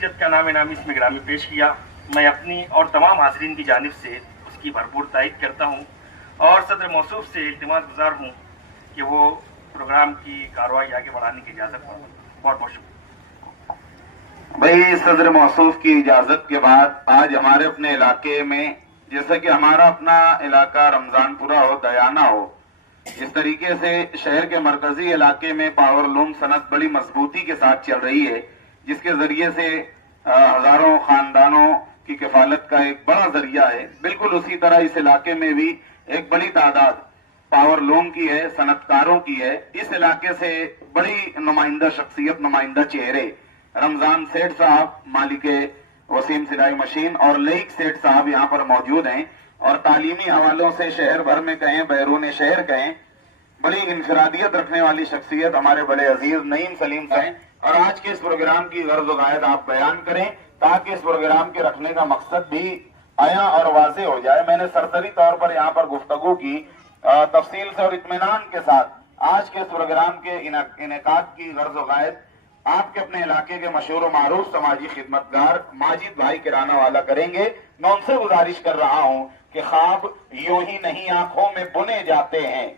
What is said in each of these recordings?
शख्सियत का नाम नामी इसमें ग्रामी पेश किया। मैं अपनी और तमाम हाजरीन की जानिब से उसकी भरपूर तारीफ करता हूँ और सदर मौसूफ से इल्तिमास गुजार हूँ कि वो प्रोग्राम की कार्रवाई आगे बढ़ाने की इजाज़त मांगें। बहुत बहुत शुक्रिया। भाई, सदर मौसूफ की इजाज़त के बाद आज हमारे अपने इलाके में, जैसा कि हमारा अपना इलाका रमजानपुरा हो, दयाना हो, इस तरीके से शहर के मरकजी इलाके में पावर लूम सनत बड़ी मजबूती के साथ चल रही है, जिसके जरिए से हजारों खानदानों की किफालत का एक बड़ा जरिया है। बिल्कुल उसी तरह इस इलाके में भी एक बड़ी तादाद पावर लूम की है, सनतकारों की है। इस इलाके से बड़ी नुमाइंदा शख्सियत, नुमाइंदा चेहरे रमजान सेठ साहब, मालिके वसीम सिलाई मशीन, और लईक सेठ साहब यहाँ पर मौजूद हैं। और तालीमी हवालों से शहर भर में कहें, बैरून शहर कहें, बड़ी इंफरादियत रखने वाली शख्सियत हमारे बड़े अजीज नईम सलीम साहब। और आज के इस प्रोग्राम की गर्ज गायद आप बयान करें ताकि इस प्रोग्राम के रखने का मकसद भी आया और वाजे हो जाए। मैंने सरसरी तौर पर यहाँ पर गुफ्तगू की तफसील से और इत्मीनान के साथ आज के इस प्रोग्राम के इनेकाद की गर्ज गायद आपके अपने इलाके के मशहूर मारूफ समाजी खिदमतगार माजिद भाई किराना वाला करेंगे। मैं उनसे गुजारिश कर रहा हूं कि ख्वाब यूं ही नहीं आंखों में बुने जाते हैं।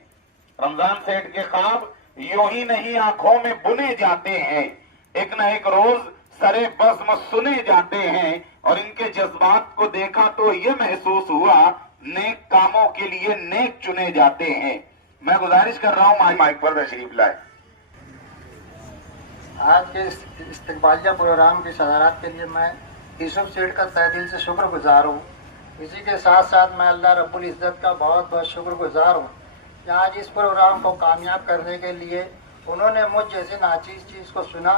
रमजान सेठ के ख्वाब यूं ही नहीं आंखों में बुने जाते हैं, एक न एक रोज सरे बज़्म सुने जाते हैं। और इनके जज्बात को देखा तो ये महसूस हुआ नेक कामों के लिए नेक चुने जाते हैं। मैं गुजारिश कर रहा हूं माइक पर तशरीफ लाए। आज के इस्तकबालिया प्रोग्राम की सदारत के लिए मैं यूसुफ सेठ का तहे दिल से शुक्रगुजार हूँ। इसी के साथ साथ मैं अल्लाह रब्बुल इज़्ज़त का बहुत बहुत शुक्रगुजार हूँ कि आज इस प्रोग्राम को कामयाब करने के लिए उन्होंने मुझ जैसे नाचीज़ चीज़ को सुना।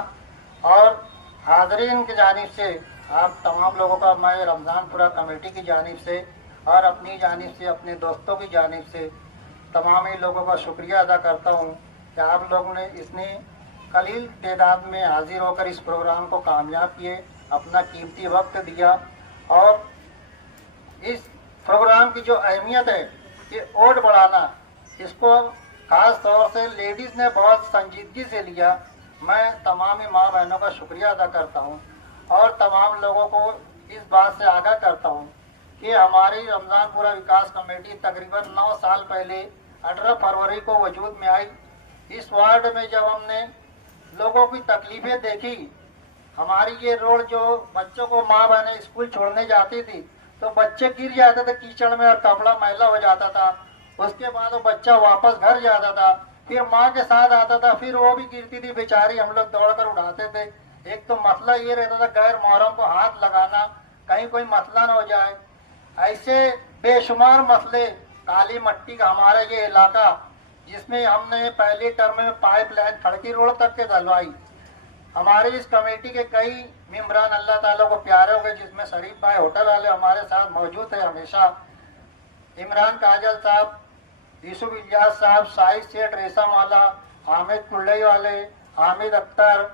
और हाज़रीन की जानिब से आप तमाम लोगों का मैं रमज़ानपुरा कमेटी की जानिब से और अपनी जानिब से, अपने दोस्तों की जानिब से तमाम ही लोगों का शुक्रिया अदा करता हूँ कि आप लोगों ने इतनी कलील तादाद में हाजिर होकर इस प्रोग्राम को कामयाब किए, अपना कीमती वक्त दिया। और इस प्रोग्राम की जो अहमियत है कि वोट बढ़ाना, इसको ख़ास तौर से लेडीज़ ने बहुत संजीदगी से लिया। मैं तमाम ही माँ बहनों का शुक्रिया अदा करता हूँ और तमाम लोगों को इस बात से आगाह करता हूँ कि हमारी रमज़ानपुरा विकास कमेटी तकरीबन 9 साल पहले 18 फरवरी को वजूद में आई। इस वार्ड में जब हमने लोगों की तकलीफ़ें देखी, हमारी ये रोड जो बच्चों को माँ बहनें स्कूल छोड़ने जाती थी तो बच्चे गिर जाते थे कीचड़ में और कपड़ा मैला हो जाता था। उसके बाद वो बच्चा वापस घर जाता था, फिर माँ के साथ आता था, फिर वो भी गिरती थी बेचारी, हम लोग दौड़कर उठाते थे। एक तो मसला ये रहता था गैर मुहर्रम को हाथ लगाना, कहीं कोई मसला न हो जाए। ऐसे बेशुमार मसले, काली मट्टी का हमारा ये इलाका जिसमें हमने पहले टर्म में पाइपलाइन खड़की रोड तक के डलवाई। हमारे इस कमेटी के कई मेंबरान अल्लाह ताला को प्यारे हो गए, जिसमें शरीफ भाई होटल वाले हमारे साथ मौजूद है हमेशा, इमरान काजल साहब, यूसुफ इलियास साहब, साहिद सेठ रेशम वाला, हामिद कुल्लई वाले, हामिद अख्तर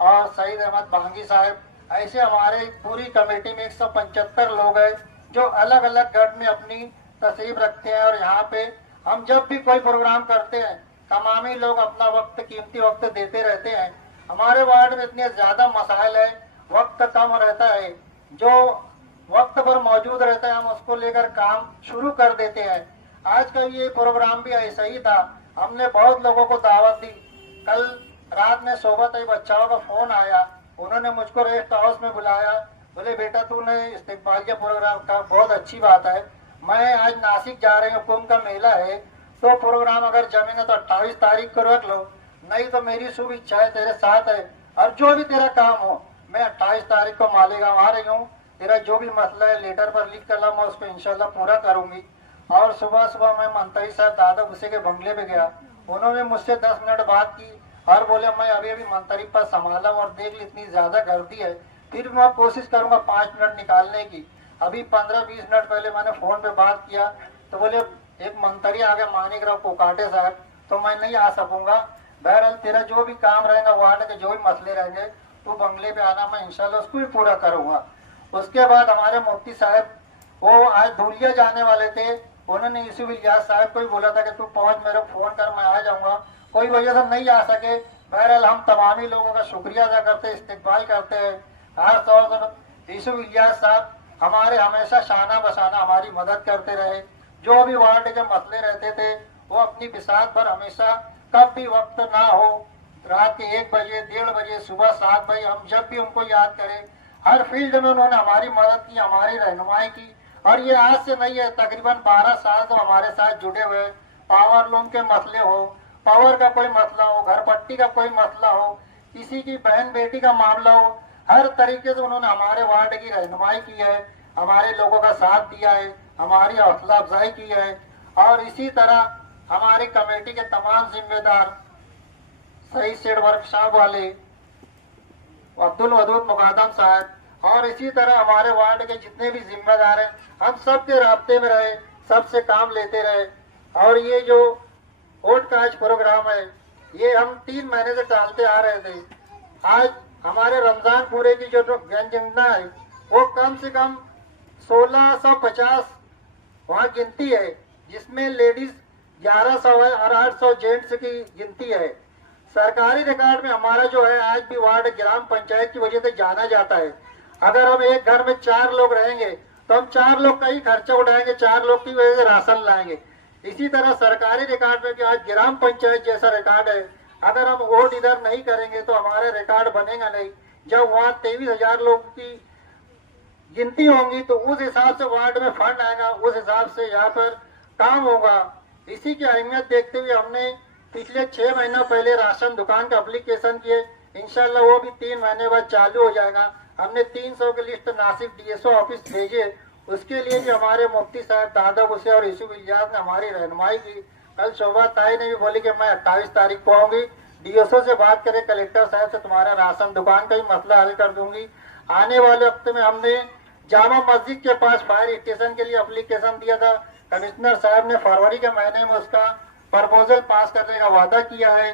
और सईद अहमद बांगी साहब। ऐसे हमारे पूरी कमेटी में 175 लोग हैं जो अलग अलग गढ़ में अपनी तशरीफ रखते हैं। और यहाँ पे हम जब भी कोई प्रोग्राम करते हैं तमामी लोग अपना वक्त, कीमती वक्त देते रहते हैं। हमारे वार्ड में इतने ज़्यादा मसाइल है, वक्त कम रहता है, जो वक्त पर मौजूद रहता है हम उसको लेकर काम शुरू कर देते हैं। आज का ये प्रोग्राम भी ऐसा ही था, हमने बहुत लोगों को दावत दी। कल रात में सोबत ही बच्चाओं का फ़ोन आया, उन्होंने मुझको रेस्ट हाउस में बुलाया, बोले बेटा तूने इस्तकबालिया प्रोग्राम का बहुत अच्छी बात है, मैं आज नासिक जा रही हूँ, कुंभ का मेला है, तो प्रोग्राम अगर जमेगा तो 28 तारीख को रख लो, नहीं तो मेरी शुभ इच्छा है तेरे साथ है और जो भी तेरा काम हो मैं 28 तारीख को मालेगांव आ रही हूँ, तेरा जो भी मसला है लेटर पर लिख कर ला, मैं उसको इंशाल्लाह पूरा करूँगी। और सुबह सुबह मैं मंत्री साहब दादा भूसे के बंगले पे गया, उन्होंने मुझसे 10 मिनट बात की और बोले मैं अभी अभी मंत्री पर संभाला और देख ली इतनी ज़्यादा गर्दी है, फिर मैं कोशिश करूँगा 5 मिनट निकालने की। अभी 15-20 मिनट पहले मैंने फ़ोन पे बात किया तो बोले एक मंत्री आ गया मानिक राव कोकाटे साहब, तो मैं नहीं आ सकूँगा। बहरहाल तेरा जो भी काम रहेगा, वार्ड के जो भी मसले रहेंगे तो बंगले पे आना, मैं इंशाल्लाह उसको भी पूरा करूँगा। उसके बाद हमारे मुफ्ती साहब वो आज धूलिया जाने वाले थे, उन्होंने यूसुफ इलियास साहब को ही बोला था कि तू पहुँच, मेरे फ़ोन कर, मैं आ जाऊँगा, कोई वजह से नहीं आ सके। बहरहाल हम तमामी लोगों का शुक्रिया अदा करते, इस्तकबाल करते हैं। खास तौर पर यूसुफ इलियास साहब हमारे हमेशा शाना बसाना हमारी मदद करते रहे। जो भी वार्ड के मसले रहते थे वो अपनी बिसात पर हमेशा कब भी वक्त ना हो, रात के 1 बजे, 1:30 बजे, सुबह 7 बजे, हम जब भी उनको याद करें, हर फील्ड में उन्होंने हमारी मदद की, हमारी रहनुमाई की। और ये आज से नहीं है, तकरीबन 12 साल तो हमारे साथ जुड़े हुए। पावर लूम के मसले हो, पावर का कोई मसला हो, घर पट्टी का कोई मसला हो, किसी की बहन बेटी का मामला हो, हर तरीके से उन्होंने हमारे वार्ड की रहनुमाई की है, हमारे लोगों का साथ दिया है, हमारी हौसला अफजाई की है। और इसी तरह हमारी कमेटी के तमाम जिम्मेदार शहीद सेठ वर्कशॉप वाले, अब्दुल वदूद मुकादम साहब और इसी तरह हमारे वार्ड के जितने भी जिम्मेदार हैं, हम सब के राब्ते में रहे, सबसे काम लेते रहे। और ये जो वोट काज प्रोग्राम है ये हम 3 महीने से टालते आ रहे थे। आज हमारे रमजान पूरे की जो जनगणना है वो कम से कम 1650 वहाँ गिनती है, जिसमें लेडीज 1100 है और 800 जेंट्स की गिनती है। सरकारी रिकॉर्ड में हमारा जो है आज भी वार्ड ग्राम पंचायत की वजह से जाना जाता है। अगर हम एक घर में 4 लोग रहेंगे तो हम 4 लोग का ही खर्चा उठाएंगे, 4 लोग की वजह से राशन लाएंगे। इसी तरह सरकारी रिकॉर्ड में भी आज ग्राम पंचायत जैसा रिकॉर्ड है, अगर हम वोट इधर नहीं करेंगे तो हमारे रिकॉर्ड बनेगा नहीं। जब वहाँ 23,000 लोग की गिनती होंगी तो उस हिसाब से वार्ड में फंड आएगा, उस हिसाब से यहाँ पर काम होगा। इसी की अहमियत देखते हुए हमने पिछले 6 महीना पहले राशन दुकान का एप्लीकेशन किए, इंशाल्लाह वो भी 3 महीने बाद चालू हो जाएगा। हमने 300 की लिस्ट नासिक डीएसओ ऑफिस भेजे, उसके लिए भी हमारे मुफ्ती साहब दादा हुसैन और यूसुफ इलियास ने हमारी रहनुमाई की। कल शोभा ताई ने भी बोली कि मैं 28 तारीख को आऊंगी, डीएसओ से बात करें, कलेक्टर साहब से तुम्हारा राशन दुकान का ही मसला हल कर दूंगी। आने वाले हफ्ते में हमने जामा मस्जिद के पास फायर स्टेशन के लिए एप्लीकेशन दिया था, कमिश्नर साहब ने फरवरी के महीने में उसका प्रपोजल पास करने का वादा किया है।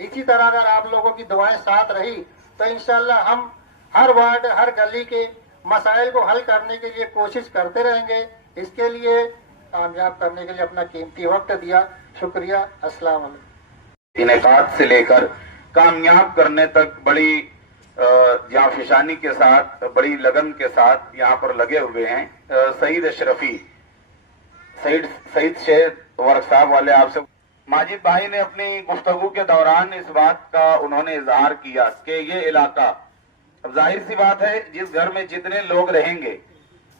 इसी तरह अगर आप लोगों की दुआएं साथ रही तो इंशाल्लाह हम हर वार्ड, हर गली के मसाइल को हल करने के लिए कोशिश करते रहेंगे। इसके लिए कामयाब करने के लिए अपना कीमती वक्त दिया, शुक्रिया। अस्सलाम वालेकुम। इनेकाद से लेकर कामयाब करने तक बड़ी जाफिशानी के साथ, बड़ी लगन के साथ यहाँ पर लगे हुए हैं। सईद अशरफी, सईद शेख वर्कशॉप वाले आपसे माजिद भाई ने अपनी गुफ्तगू के दौरान इस बात का उन्होंने इजहार किया कि ये इलाका, अब जाहिर सी बात है जिस घर में जितने लोग रहेंगे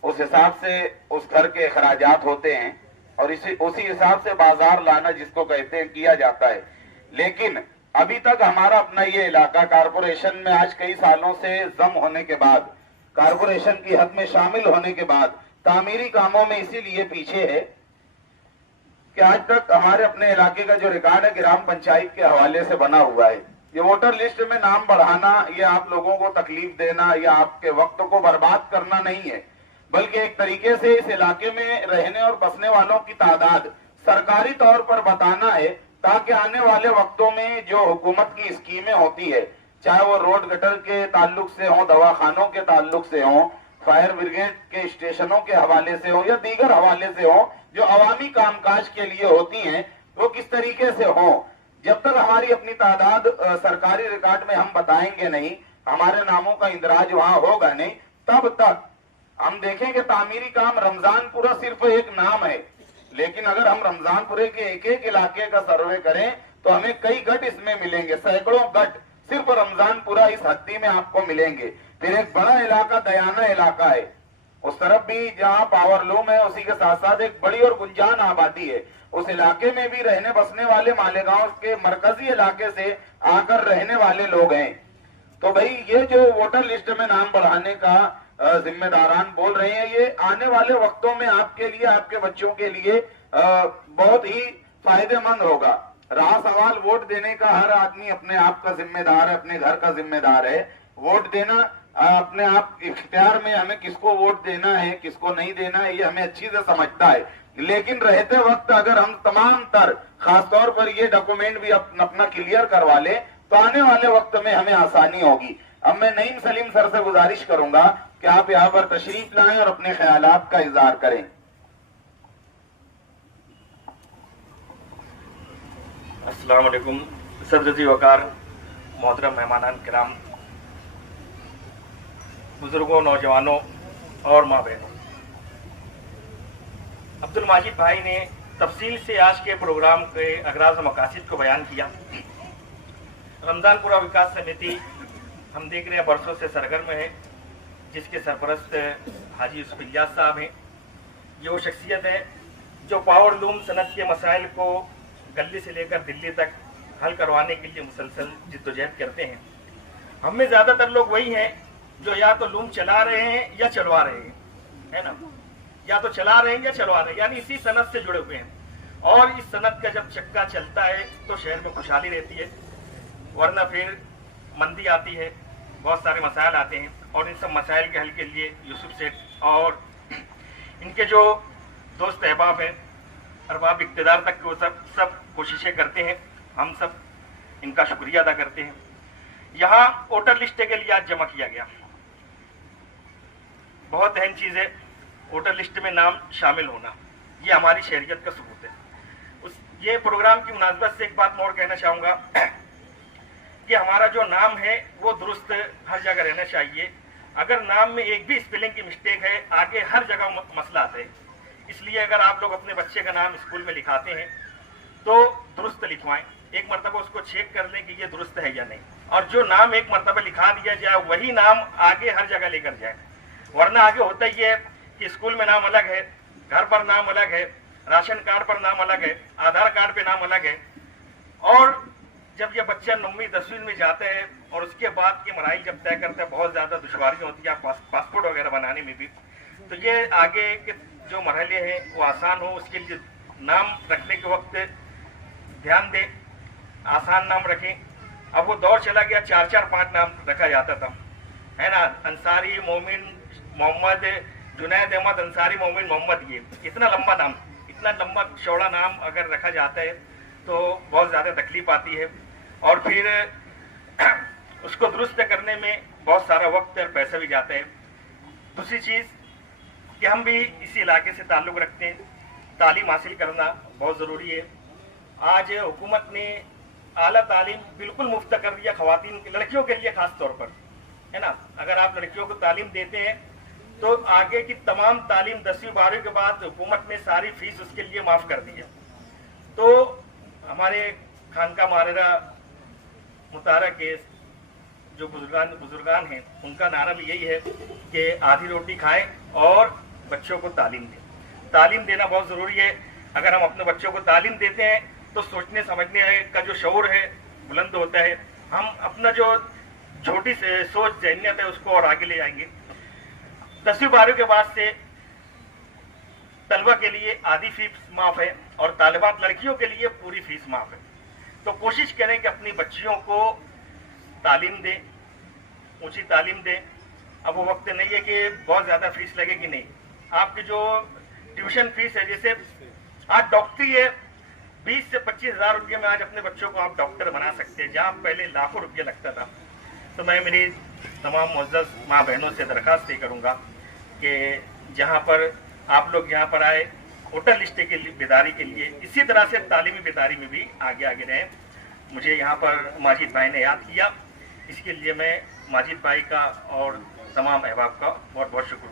उस हिसाब से उस घर के अखराजात होते हैं और उसी हिसाब से बाजार लाना जिसको कहते हैं किया जाता है। लेकिन अभी तक हमारा अपना ये इलाका कारपोरेशन में आज कई सालों से जम होने के बाद, कारपोरेशन की हद में शामिल होने के बाद तामीरी कामों में इसीलिए पीछे है कि आज तक हमारे अपने इलाके का जो रिकॉर्ड है ग्राम पंचायत के हवाले से बना हुआ है। ये वोटर लिस्ट में नाम बढ़ाना, ये आप लोगों को तकलीफ देना या आपके वक्त को बर्बाद करना नहीं है, बल्कि एक तरीके से इस इलाके में रहने और बसने वालों की तादाद सरकारी तौर पर बताना है, ताकि आने वाले वक्तों में जो हुकूमत की स्कीमें होती है, चाहे वो रोड गटर के ताल्लुक से हो, दवाखानों के ताल्लुक से हो, फायर ब्रिगेड के स्टेशनों के हवाले से हो या दीगर हवाले से हो, जो अवामी कामकाज के लिए होती हैं, वो किस तरीके से हो। जब तक हमारी अपनी तादाद सरकारी रिकॉर्ड में हम बताएंगे नहीं, हमारे नामों का इंदराज वहां होगा नहीं, तब तक हम देखेंगे तामीरी काम रमजानपुरा सिर्फ एक नाम है। लेकिन अगर हम रमजानपुरे के एक एक इलाके का सर्वे करें तो हमें कई गट इसमें मिलेंगे, सैकड़ों गट सिर्फ रमजानपुरा इस हत्ती में आपको मिलेंगे। फिर एक बड़ा इलाका दयाना इलाका है, उस तरफ भी जहाँ पावर लूम है, उसी के साथ साथ एक बड़ी और गुंजान आबादी है। उस इलाके में भी रहने बसने वाले मालेगांव के मरकजी इलाके से आकर रहने वाले लोग हैं। तो भाई ये जो वोटर लिस्ट में नाम बढ़ाने का जिम्मेदारान बोल रहे हैं, ये आने वाले वक्तों में आपके लिए, आपके बच्चों के लिए बहुत ही फायदेमंद होगा। रहा सवाल वोट देने का, हर आदमी अपने आप का जिम्मेदार है, अपने घर का जिम्मेदार है। वोट देना अपने आप इख्तियार में, हमें किसको वोट देना है किसको नहीं देना है ये हमें अच्छी से समझता है। लेकिन रहते वक्त अगर हम तमाम तर खासतौर पर ये डॉक्यूमेंट भी अपना क्लियर करवा ले तो आने वाले वक्त में हमें आसानी होगी। अब मैं नईम सलीम सर से गुजारिश करूंगा कि आप यहाँ पर तशरीफ लाएं और अपने ख्यालात का इजहार करें। अस्सलाम वालेकुम। सदरती वकार, मोहतरम मेहमानान किराम, बुजुर्गों, नौजवानों और माँ बहनों, अब्दुल माजिद भाई ने तफसील से आज के प्रोग्राम के अगराज व मकासिद को बयान किया। रमजानपुरा विकास समिति हम देख रहे हैं बरसों से सरगर्म है, जिसके सरपरस्त हाजी यूसुफ इलियास साहब हैं। ये वो शख्सियत है जो पावर लूम सनत के मसाइल को गली से लेकर दिल्ली तक हल करवाने के लिए मुसलसल जिद्दोजहद करते हैं। हम में ज़्यादातर लोग वही हैं जो या तो लूम चला रहे हैं या चलवा रहे हैं, है ना, या तो चला रहे हैं या चलवा रहे हैं, यानी इसी सनत से जुड़े हुए हैं। और इस सनत का जब चक्का चलता है तो शहर में खुशहाली रहती है, वरना फिर मंदी आती है, बहुत सारे मसाइल आते हैं। और इन सब मसाइल के हल के लिए यूसुफ सेठ और इनके जो दोस्त अहबाब हैं, अरबाब इक़्तिदार तक वो सब कोशिशें करते हैं। हम सब इनका शुक्रिया अदा करते हैं। यहाँ वोटर लिस्ट के लिए आज जमा किया गया, बहुत अहम चीज़ है वोटर लिस्ट में नाम शामिल होना, ये हमारी शहरियत का सबूत है। ये प्रोग्राम की मुनासबत से एक बात मैं और कहना चाहूँगा कि हमारा जो नाम है वो दुरुस्त हर जगह रहना चाहिए। अगर नाम में एक भी स्पेलिंग की मिस्टेक है, आगे हर जगह मसला आता है। इसलिए अगर आप लोग अपने बच्चे का नाम स्कूल में लिखाते हैं तो दुरुस्त लिखवाएं, एक मरतबा उसको चेक कर लें कि ये दुरुस्त है या नहीं। और जो नाम एक मरतबा लिखा दिया जाए वही नाम आगे हर जगह लेकर जाए, वरना आगे होता ही है कि स्कूल में नाम अलग है, घर पर नाम अलग है, राशन कार्ड पर नाम अलग है, आधार कार्ड पे नाम अलग है। और जब ये बच्चा 9वीं 10वीं में जाता है और उसके बाद की मराइल जब तय करता है, बहुत ज़्यादा दुश्वारियाँ होती है पासपोर्ट वगैरह बनाने में भी। तो ये आगे के जो मरहले हैं वो आसान हो, उसके लिए नाम रखने के वक्त ध्यान दें, आसान नाम रखें। अब वो दौर चला गया 4-4 5 नाम रखा जाता था, है ना, अंसारी, मोमिन, मोहम्मद, जुनैद अहमद, अंसारी, मोमिन, मोहम्मद, ये इतना लंबा नाम, इतना लंबा चौड़ा नाम अगर रखा जाता है तो बहुत ज़्यादा तकलीफ आती है। और फिर उसको दुरुस्त करने में बहुत सारा वक्त और पैसा भी जाता है। दूसरी चीज़ कि हम भी इसी इलाके से ताल्लुक़ रखते हैं, तालीम हासिल करना बहुत ज़रूरी है। आज हुकूमत ने आला तालीम बिल्कुल मुफ्त कर दिया ख़वातीन की, लड़कियों के लिए ख़ास तौर पर, है ना। अगर आप लड़कियों को तालीम देते हैं तो आगे की तमाम तालीम 10वीं 12वीं के बाद हुकूमत ने सारी फीस उसके लिए माफ़ कर दी है। तो हमारे खानका मारेरा मुतारा के जो बुजुर्गान हैं, उनका नारा भी यही है कि आधी रोटी खाएं और बच्चों को तालीम दें। तालीम देना बहुत ज़रूरी है। अगर हम अपने बच्चों को तालीम देते हैं तो सोचने समझने का जो शऊर है बुलंद होता है। हम अपना जो छोटी सोच जहनियत है उसको और आगे ले जाएंगे। 10वीं 12वीं के बाद से तलबा के लिए आधी फीस माफ़ है और तालिबात लड़कियों के लिए पूरी फीस माफ़ है। तो कोशिश करें कि अपनी बच्चियों को तालीम दें, ऊंची तालीम दें। अब वो वक्त नहीं है कि बहुत ज़्यादा फीस लगेगी, नहीं। आपकी जो ट्यूशन फीस है, जैसे आज डॉक्टरी है, 20 से 25 हज़ार रुपये में आज अपने बच्चों को आप डॉक्टर बना सकते हैं, जहाँ पहले लाखों रुपये लगता था। तो मैं मेरी तमाम मुअज़्ज़ज़ माँ बहनों से दरख्वास्त ये करूँगा कि जहाँ पर आप लोग यहाँ पर आए वोटर लिस्ट के लिए बेदारी के लिए, इसी तरह से तालीमी बेदारी में भी आगे आगे रहें। मुझे यहाँ पर माजिद भाई ने याद किया, इसके लिए मैं माजिद भाई का और तमाम अहबाब का बहुत बहुत शुक्र